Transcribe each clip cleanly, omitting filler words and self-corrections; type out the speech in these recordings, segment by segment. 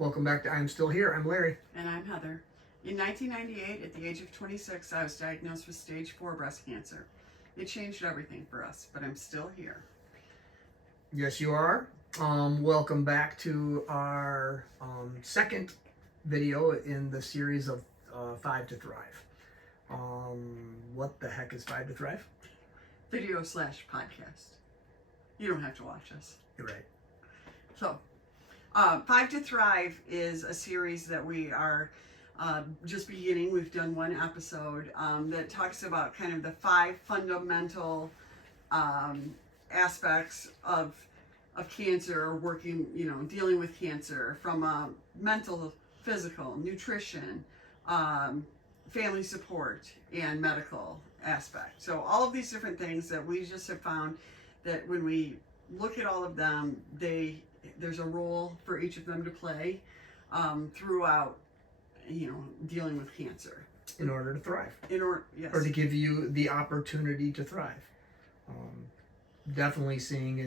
Welcome back to I'm Still Here. I'm Larry. And I'm Heather. In 1998, at the age of 26, I was diagnosed with stage 4 breast cancer. It changed everything for us, but I'm still here. Yes, you are. Welcome back to our second video in the series of 5 to Thrive. What the heck is 5 to Thrive? Video/podcast. You don't have to watch us. You're right. So, 5 to Thrive is a series that we are just beginning. We've done one episode that talks about kind of the 5 fundamental aspects of cancer, working, dealing with cancer from mental, physical, nutrition, family support, and medical aspect. So all of these different things that we just have found that when we look at all of them, there's a role for each of them to play throughout, dealing with cancer. In order to thrive. Yes. Or to give you the opportunity to thrive. Definitely seeing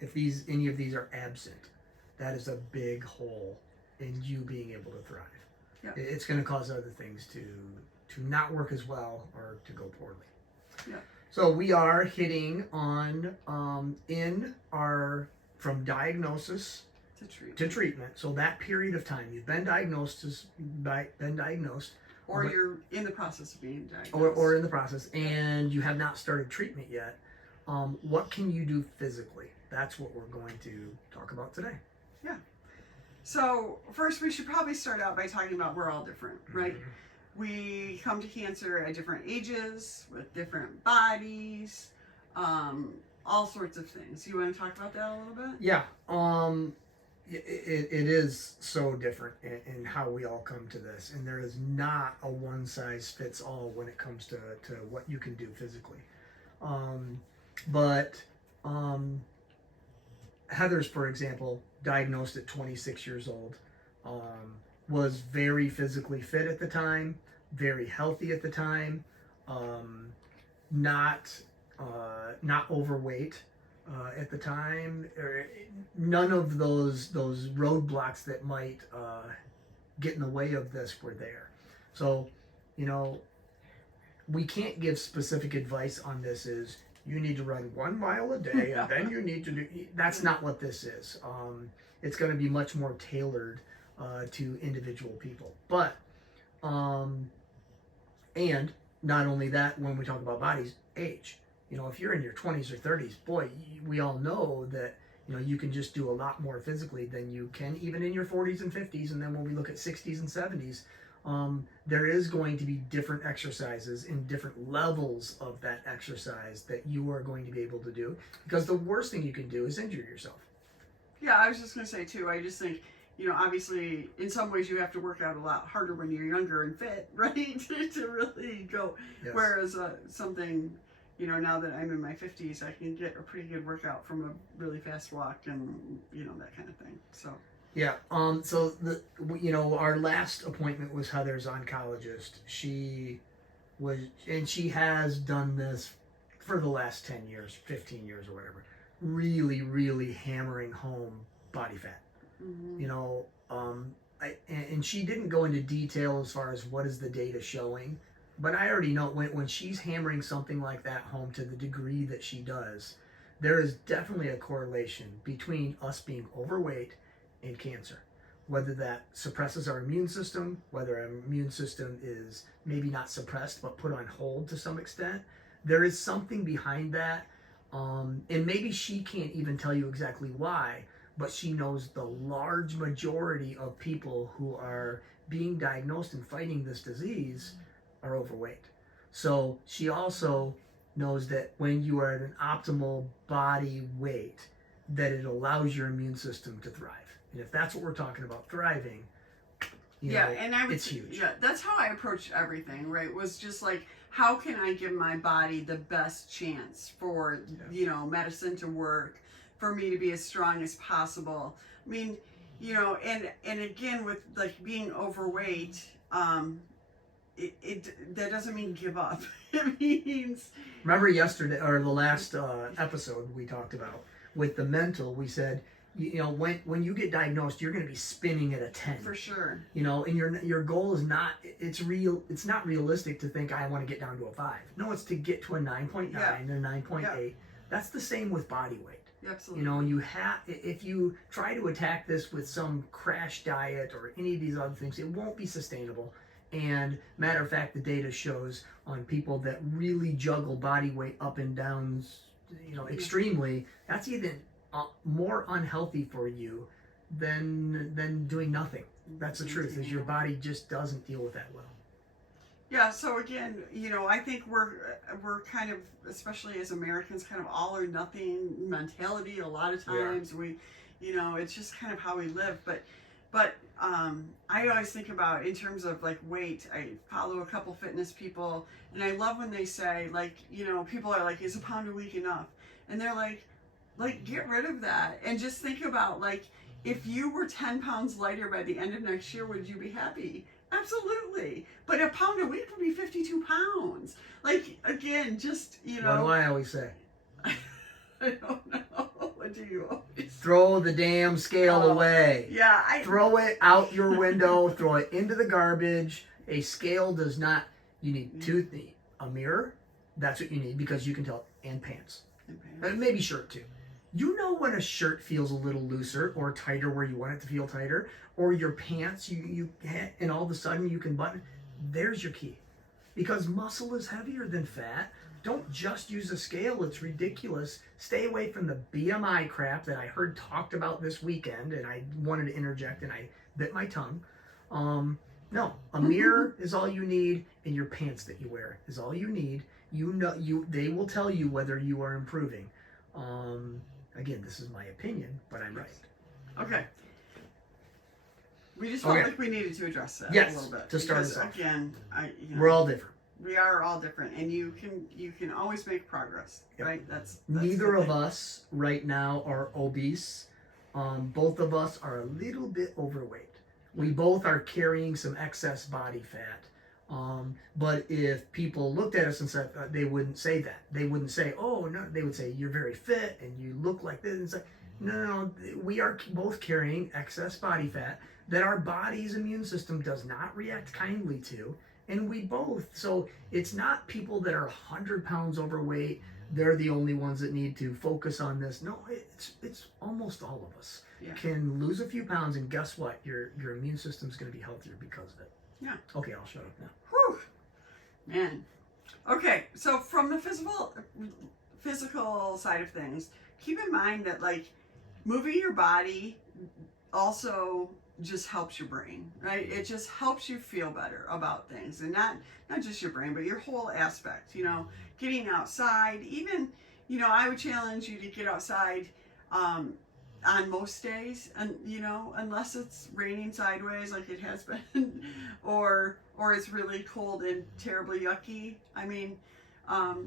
if any of these are absent, that is a big hole in you being able to thrive. Yeah. It's going to cause other things to not work as well or to go poorly. Yeah. So we are hitting on in our from diagnosis to treatment. So that period of time you've been diagnosed, or you're in the process of being diagnosed, or in the process, and you have not started treatment yet. What can you do physically? That's what we're going to talk about today. Yeah. So first, we should probably start out by talking about we're all different, right? Mm-hmm. We come to cancer at different ages, with different bodies, all sorts of things. You want to talk about that a little bit? Yeah. It is so different in how we all come to this, and there is not a one size fits all when it comes to what you can do physically. But Heather's, for example, diagnosed at 26 years old, was very physically fit at the time, very healthy at the time, not overweight at the time. None of those roadblocks that might get in the way of this were there. So, we can't give specific advice on this. Is you need to run 1 mile a day and then you need to do. That's not what this is. It's going to be much more tailored to individual people. But and not only that, when we talk about bodies, age. If you're in your 20s or 30s, boy, we all know that you can just do a lot more physically than you can even in your 40s and 50s. And then when we look at 60s and 70s, there is going to be different exercises and different levels of that exercise that you are going to be able to do, because the worst thing you can do is injure yourself. Yeah, I was just going to say too, I just think, obviously in some ways you have to work out a lot harder when you're younger and fit, right? to really go. Yes. Whereas something, now that I'm in my 50s, I can get a pretty good workout from a really fast walk and, that kind of thing. So. Yeah. So our last appointment was Heather's oncologist. She has done this for the last 10 years, 15 years or whatever, really, really hammering home body fat. Mm-hmm. And she didn't go into detail as far as what is the data showing, but I already know when she's hammering something like that home to the degree that she does, there is definitely a correlation between us being overweight and cancer. Whether that suppresses our immune system, whether our immune system is maybe not suppressed but put on hold to some extent, there is something behind that. And maybe she can't even tell you exactly why, but she knows the large majority of people who are being diagnosed and fighting this disease are overweight. So she also knows that when you are at an optimal body weight, that it allows your immune system to thrive. And if that's what we're talking about, thriving, it's huge. Yeah, that's how I approached everything, right? Was just like, how can I give my body the best chance for, medicine to work, for me to be as strong as possible? I mean, and again, with like being overweight, that doesn't mean give up. It means. Remember yesterday or the last episode we talked about with the mental, we said you know, when you get diagnosed, you're going to be spinning at a 10. For sure. You know, and your goal is not, it's not realistic to think I want to get down to a 5. No, it's to get to a 9.9 or 9.8. Yeah. That's the same with body weight. Absolutely. You know, and if you try to attack this with some crash diet or any of these other things, it won't be sustainable. And matter of fact, the data shows on people that really juggle body weight up and down, you know, extremely, that's even more unhealthy for you than doing nothing. That's the truth, is your body just doesn't deal with that well. Yeah, so again, you know, I think we're kind of, especially as Americans, kind of all or nothing mentality. A lot of times we, you know, it's just kind of how we live. But I always think about in terms of like weight. I follow a couple fitness people, and I love when they say, like, you know, people are like, is a pound a week enough? And they're like get rid of that and just think about, like, if you were 10 pounds lighter by the end of next year, would you be happy? Absolutely. But a pound a week would be 52 pounds. Like, again, just, you know. What do I always say? I don't know. What do you always say? Throw the damn scale away. Yeah. Throw it out your window. Throw it into the garbage. A scale does not, you need a mirror. That's what you need, because you can tell, and pants. And maybe shirt too. You know when a shirt feels a little looser or tighter where you want it to feel tighter, or your pants, and all of a sudden you can button. There's your key. Because muscle is heavier than fat. Don't just use a scale. It's ridiculous. Stay away from the BMI crap that I heard talked about this weekend, and I wanted to interject and I bit my tongue. No, a mirror is all you need, and your pants that you wear is all you need. They will tell you whether you are improving. Again, this is my opinion, but I'm right. Okay. We just felt like we needed to address that a little bit. To start us off. Again, we're all different. We are all different, and you can always make progress, right? That's neither of us right now are obese. Both of us are a little bit overweight. We both are carrying some excess body fat. But if people looked at us and said, they wouldn't say that. They wouldn't say, oh, no. They would say, you're very fit and you look like this. And say, no, we are both carrying excess body fat that our body's immune system does not react kindly to. And we both. So it's not people that are 100 pounds overweight. They're the only ones that need to focus on this. No, it's almost all of us can lose a few pounds, and guess what? Your immune system's going to be healthier because of it. Yeah. Okay, I'll shut up now. Whew. Man. Okay, so from the physical side of things, keep in mind that, like, moving your body also just helps your brain, right? It just helps you feel better about things, and not just your brain, but your whole aspect. You know, getting outside. Even, you know, I would challenge you to get outside on most days, and you know, unless it's raining sideways like it has been, or it's really cold and terribly yucky. I mean,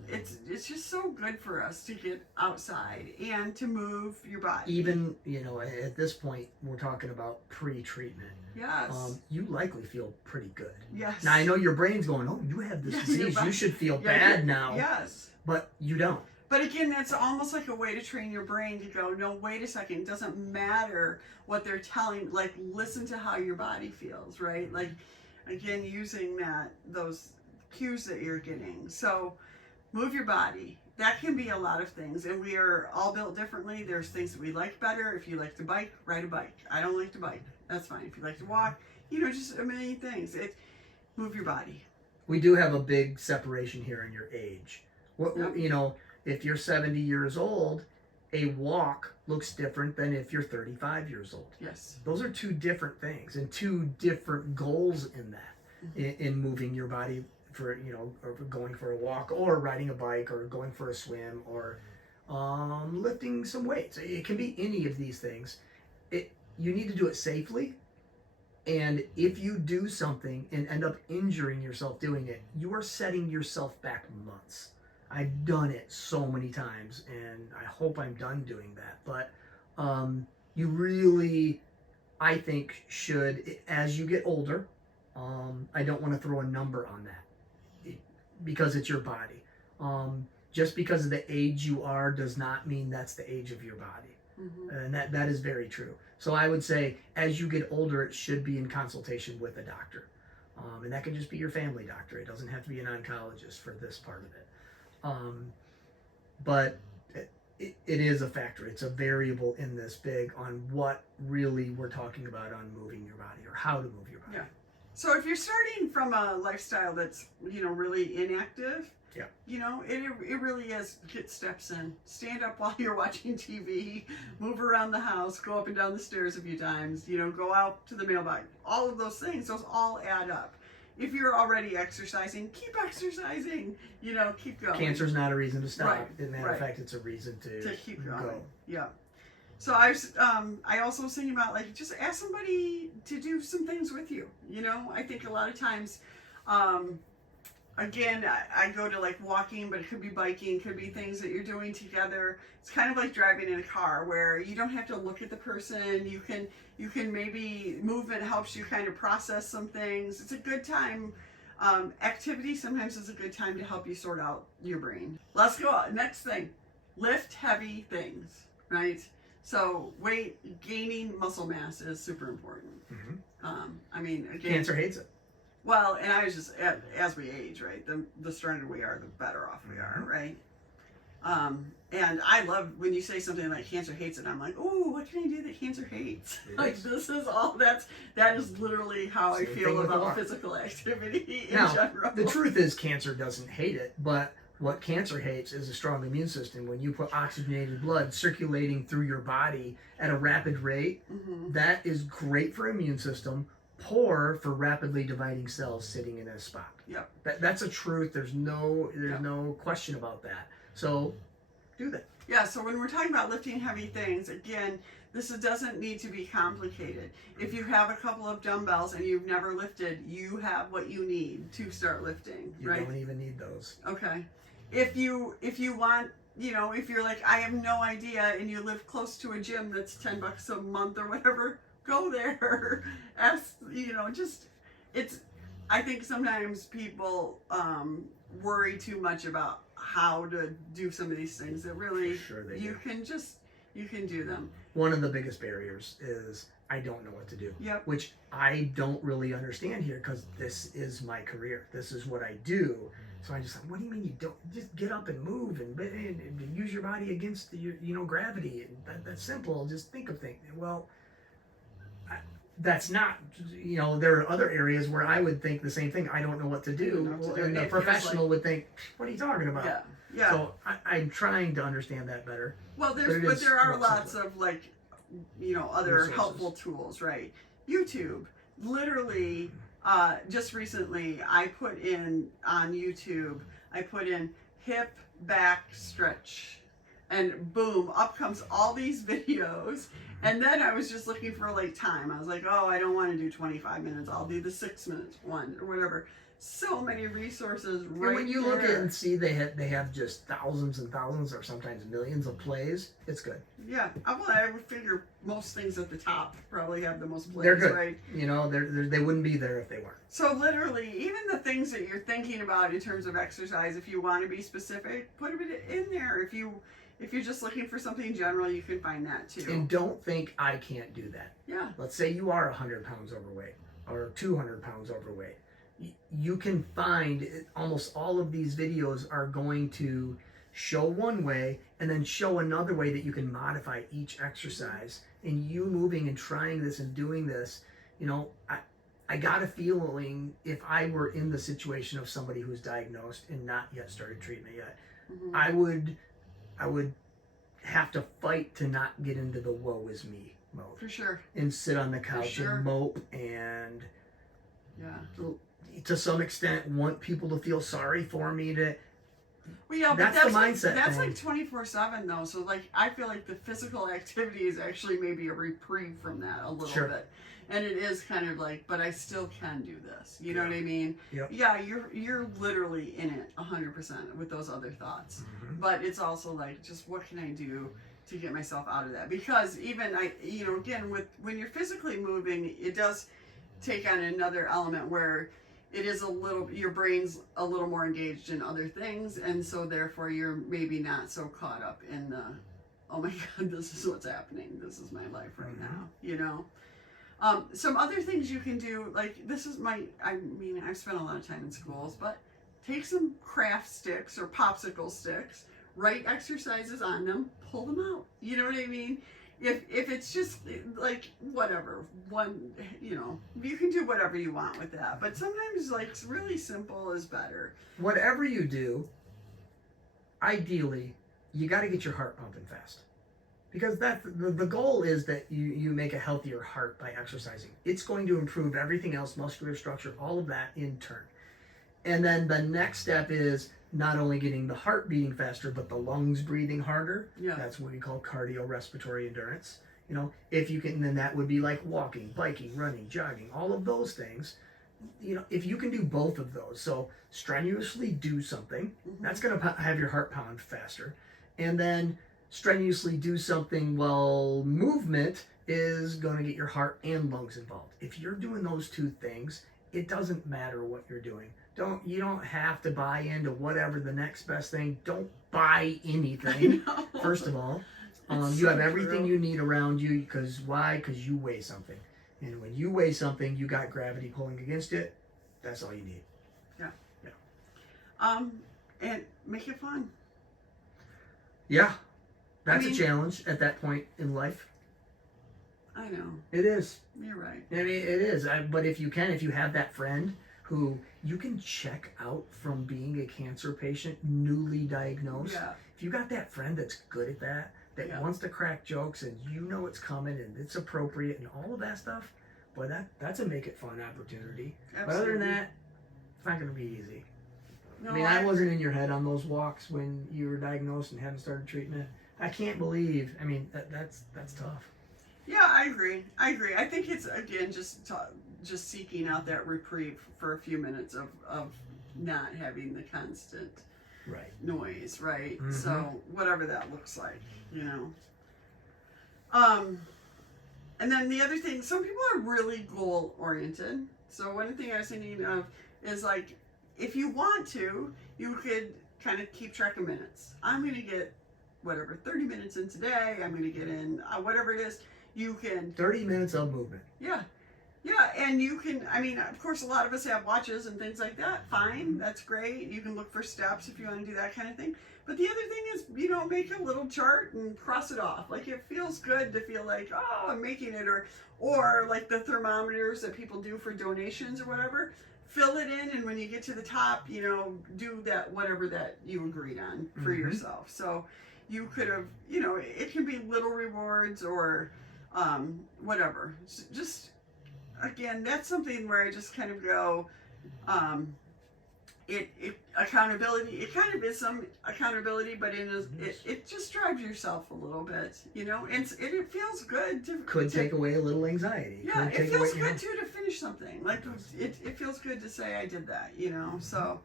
it's just so good for us to get outside and to move your body. Even, you know, at this point, we're talking about pre-treatment. Yes. You likely feel pretty good. Yes. Now, I know your brain's going, oh, you have this disease. You should feel bad now. Yes. But you don't. But again, that's almost like a way to train your brain to go, no, wait a second. It doesn't matter what they're telling. Like, listen to how your body feels, right? Like, again, using those cues that you're getting. So move your body. That can be a lot of things, and we are all built differently. There's things that we like better. If you like to bike, ride a bike. I don't like to bike. That's fine. If you like to walk, you know, just a million things. Move your body. We do have a big separation here in your age. You know, if you're 70 years old, a walk looks different than if you're 35 years old. Yes. Those are two different things and two different goals in that, in moving your body for, you know, or going for a walk or riding a bike or going for a swim or lifting some weights. It can be any of these things. You need to do it safely. And if you do something and end up injuring yourself doing it, you are setting yourself back months. I've done it so many times, and I hope I'm done doing that. But you really, I think, should, as you get older, I don't want to throw a number on that because it's your body. Just because of the age you are does not mean that's the age of your body. And that is very true. So I would say as you get older, it should be in consultation with a doctor. And that can just be your family doctor. It doesn't have to be an oncologist for this part of it. But it is a factor. It's a variable in this big on what really we're talking about on moving your body or how to move your body. Yeah. So if you're starting from a lifestyle that's, really inactive, yeah, it really is get steps in. Stand up while you're watching TV, move around the house, go up and down the stairs a few times, go out to the mailbox. All of those things, those all add up. If you're already exercising, keep exercising, keep going. Cancer's not a reason to stop. Right, As a matter of fact, it's a reason to keep going. Go. Yeah. So I also was thinking about just ask somebody to do some things with you. I think a lot of times, again, I go to walking, but it could be biking, could be things that you're doing together. It's kind of like driving in a car where you don't have to look at the person. You can maybe movement helps you kind of process some things. It's a good time. Activity sometimes is a good time to help you sort out your brain. Let's go on. Next thing, lift heavy things, right? So gaining muscle mass is super important. Again, Cancer hates it. Well, and I was just, as we age, right, the stronger we are, the better off we are, right? And I love when you say something like cancer hates it, I'm like, ooh, what can I do that cancer hates? This is all, that is literally how I feel about physical activity in general. The truth is cancer doesn't hate it, but what cancer hates is a strong immune system. When you put oxygenated blood circulating through your body at a rapid rate, that is great for immune system, poor for rapidly dividing cells sitting in a spot. Yep. That's a truth. There's no question about that. So do that. Yeah, so when we're talking about lifting heavy things, again, this doesn't need to be complicated. If you have a couple of dumbbells and you've never lifted, you have what you need to start lifting, right? You don't even need those. Okay. If you want, if you're like, I have no idea, and you live close to a gym that's $10 a month or whatever, go there. I think sometimes people worry too much about how to do some of these things that really you can do them. One of the biggest barriers is I don't know what to do. Yep. Which I don't really understand here because this is my career. This is what I do. So I'm just like, what do you mean you don't just get up and move and use your body against your gravity? That's simple. Just think of things. Well, that's not, there are other areas where I would think the same thing. I don't know what to do. And the professional would think, what are you talking about? Yeah. Yeah. So I'm trying to understand that better. Well, there are lots of other resources. Helpful tools, right? YouTube, literally, just recently I put in on YouTube, hip back stretch, and boom, up comes all these videos. And then I was just looking for time. I was like, oh, I don't want to do 25 minutes. I'll do the 6 minutes one or whatever. So many resources right there. And when you look at and see they have just thousands and thousands or sometimes millions of plays, it's good. Yeah. I would figure most things at the top probably have the most plays, they're good. Right? They wouldn't be there if they weren't. So literally, even the things that you're thinking about in terms of exercise, if you want to be specific, put it in there. If you're just looking for something general, you can find that too. And don't think I can't do that. Yeah. Let's say you are 100 pounds overweight or 200 pounds overweight. You can find almost all of these videos are going to show one way and then show another way that you can modify each exercise. And you moving and trying this and doing this, I got a feeling if I were in the situation of somebody who's diagnosed and not yet started treatment yet, I would have to fight to not get into the woe is me mode. For sure. And sit on the couch and mope and to some extent want people to feel sorry for me to. Well, yeah, that's the mindset. That's thing. 24/7 though. So I feel like the physical activity is actually maybe a reprieve from that a little bit. And it is kind of but I still can do this. You know what I mean? Yep. Yeah, you're literally in it 100% with those other thoughts. But it's also just what can I do to get myself out of that? Because even again, when you're physically moving, it does take on another element where it is your brain's a little more engaged in other things, and so therefore you're maybe not so caught up in oh my God, this is what's happening. This is my life right now, you know? Some other things you can do, like this is I mean, I've spent a lot of time in schools, but take some craft sticks or popsicle sticks, write exercises on them, pull them out. You know what I mean? If it's just like whatever, you know, you can do whatever you want with that. But sometimes like really simple is better. Whatever you do, ideally, you got to get your heart pumping fast. Because that's the goal is that you make a healthier heart by exercising. It's going to improve everything else, muscular structure, all of that in turn. And then the next step is not only getting the heart beating faster, but the lungs breathing harder. Yeah. That's what we call cardiorespiratory endurance. You know, if you can, then that would be like walking, biking, running, jogging, all of those things. You know, if you can do both of those, so strenuously do something, that's going to have your heart pound faster. And then strenuously do something, well, movement is going to get your heart and lungs involved. If you're doing those two things, it doesn't matter what you're doing. You don't have to buy into whatever the next best thing. Don't buy anything. First of all, you have everything you need around you. Because why? Because you weigh something, and when you weigh something, you got gravity pulling against it. That's all you need. Yeah. And make it fun. Yeah. That's a challenge at that point in life. I know. It is. You're right. I mean, it is. But if you have that friend who you can check out from being a cancer patient, newly diagnosed. Yeah. If you got that friend that's good at that wants to crack jokes and you know it's coming and it's appropriate and all of that stuff, boy, that's a make it fun opportunity. Absolutely. But other than that, it's not going to be easy. No, I mean, I wasn't in your head on those walks when you were diagnosed and hadn't started treatment. I can't believe. I mean, that's tough. Yeah, I agree. I think it's again just seeking out that reprieve for a few minutes of not having the constant noise, right? Mm-hmm. So whatever that looks like, you know. And then the other thing, some people are really goal oriented. So one thing I was thinking of is like, if you want to, you could kind of keep track of minutes. I'm going to get whatever 30 minutes in today. I'm going to get in whatever it is. You can 30 minutes of movement. Yeah, and you can. I mean, of course, a lot of us have watches and things like that. Fine, that's great. You can look for steps if you want to do that kind of thing. But the other thing is, you know, make a little chart and cross it off. Like it feels good to feel like, oh, I'm making it, or like the thermometers that people do for donations or whatever. Fill it in, and when you get to the top, you know, do that whatever that you agreed on for yourself. So you could have, you know, it can be little rewards or whatever. Just again, that's something where I just kind of go, accountability. It kind of is some accountability, but it just drives yourself a little bit, you know. And it feels good to take away a little anxiety. Yeah, it feels good too to finish something. Like it feels good to say I did that, you know. So,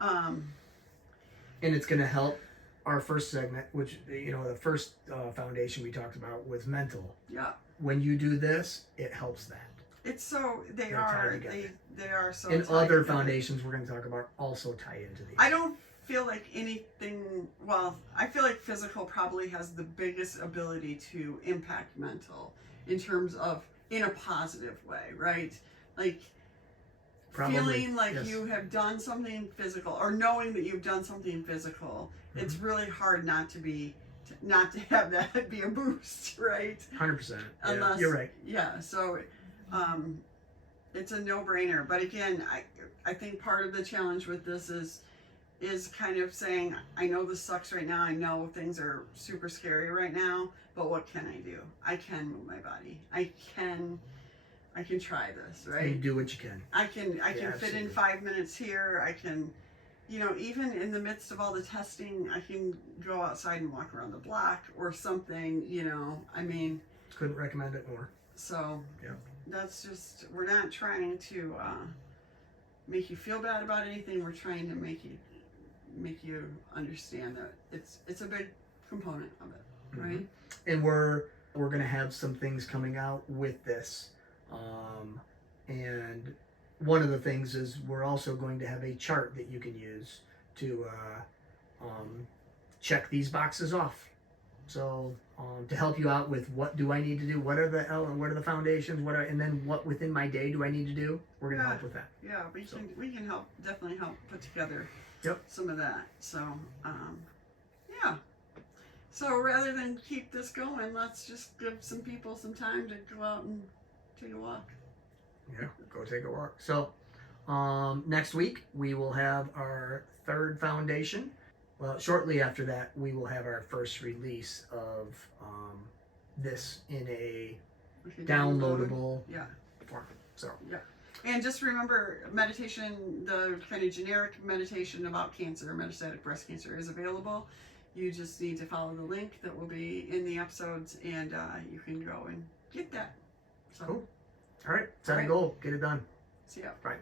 and it's going to help. Our first segment, which, you know, the first foundation we talked about was mental. Yeah. When you do this, it helps that. It's so they are so. And other foundations we're going to talk about also tie into these. I don't feel like anything. Well, I feel like physical probably has the biggest ability to impact mental in terms of in a positive way, right? Like. Probably, feeling like you have done something physical or knowing that you've done something physical, it's really hard not to have that be a boost, right? 100%. Unless, you're right. Yeah, so it's a no-brainer. But again, I think part of the challenge with this is kind of saying, I know this sucks right now. I know things are super scary right now, but what can I do? I can move my body. I can try this, right? You do what you can. I can fit in 5 minutes here. I can, you know, even in the midst of all the testing, I can go outside and walk around the block or something, you know. I mean, couldn't recommend it more. So that's just, we're not trying to make you feel bad about anything. We're trying to make you understand that it's a big component of it, right? And we're gonna have some things coming out with this. And one of the things is we're also going to have a chart that you can use to check these boxes off. So to help you out with what do I need to do, what are the foundations, and then what within my day do I need to do? We're gonna help with that. Yeah, we can help, definitely help put together Yep. some of that. So yeah. So rather than keep this going, let's just give some people some time to go out and take a walk. Yeah, go take a walk. So next week we will have our third foundation. Well, shortly after that, we will have our first release of this in a downloadable form. So yeah. And just remember, meditation, the kind of generic meditation about cancer, metastatic breast cancer, is available. You just need to follow the link that will be in the episodes, and you can go and get that. So, cool. All right, set a goal, get it done. See ya. Bye.